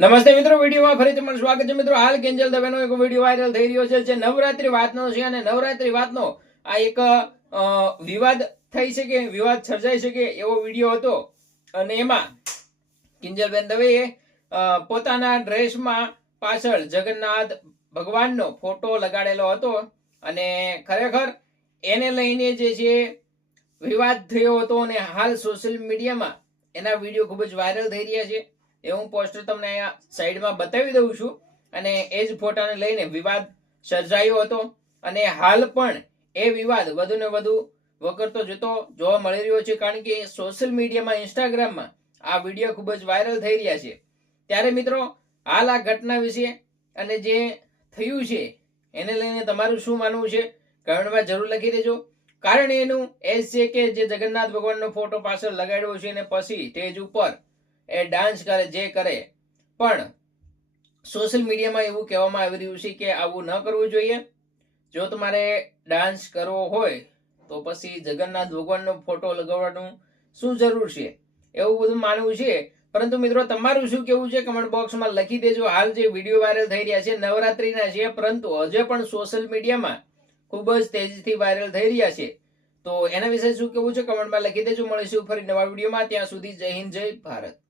નમસ્તે મિત્રો, વિડીયોમાં ફરી તમારું સ્વાગત છે. મિત્રો, હાલ કિંજલ દવેનો એક વિડીયો વાયરલ થઈ રહ્યો છે જે નવરાત્રી વાતનો છે અને નવરાત્રી વાતનો આ એક વિવાદ થઈ શકે, વિવાદ સર્જાઈ શકે એવો વિડીયો હતો. અને એમાં કિંજલબેન દવેએ પોતાના ડ્રેસમાં પાછળ જગન્નાથ ભગવાનનો ફોટો લગાડેલો હતો અને ખરેખર એને લઈને જે છે વિવાદ થયો હતો અને હાલ સોશિયલ મીડિયામાં એના વિડીયો ખૂબ જ વાયરલ થઈ રહ્યા છે. એ હું પોસ્ટર તમને અહીંયા સાઈડમાં બતાવી દઉં છું. અને એ જ ફોટાને લઈને વિવાદ સર્જાયો હતો અને હાલ પણ એ વિવાદ વધુ ને વધુ વકરતો જતો જોવા મળી રહ્યો છે, કારણ કે સોશિયલ મીડિયામાં, ઇન્સ્ટાગ્રામમાં આ વિડીયો ખૂબ જ વાયરલ થઈ રહ્યા છે. ત્યારે મિત્રો, હાલ આ ઘટના વિશે અને જે થયું છે એને લઈને તમારું શું માનવું છે કમેન્ટમાં જરૂર લખી દેજો. કારણ એનું એ છે કે જે જગન્નાથ ભગવાનનો ફોટો પાછળ લગાડ્યો છે અને પછી સ્ટેજ ઉપર એ ડાન્સ કરે જે કરે, પણ સોશિયલ મીડિયામાં એવું કહેવામાં આવી રહ્યું છે કે આવું ન કરવું જોઈએ. જો તમારે ડાન્સ કરવો હોય તો પછી જગન્નાથ ભગવાનનો ફોટો લગાવવાનું શું જરૂર છે, એવું બધું માનવું છે. પરંતુ મિત્રો, તમારું શું કેવું છે કમેન્ટ બોક્સમાં લખી દેજો. હાલ જે વિડીયો વાયરલ થઈ રહ્યા છે નવરાત્રીના છે, પરંતુ હજે પણ સોશિયલ મીડિયામાં ખૂબ જ તેજીથી વાયરલ થઈ રહ્યા છે. તો એના વિશે શું કેવું છે કમેન્ટમાં લખી દેજો. મળીશું ફરી નવા વિડીયોમાં. ત્યાં સુધી જય હિન્દ, જય ભારત.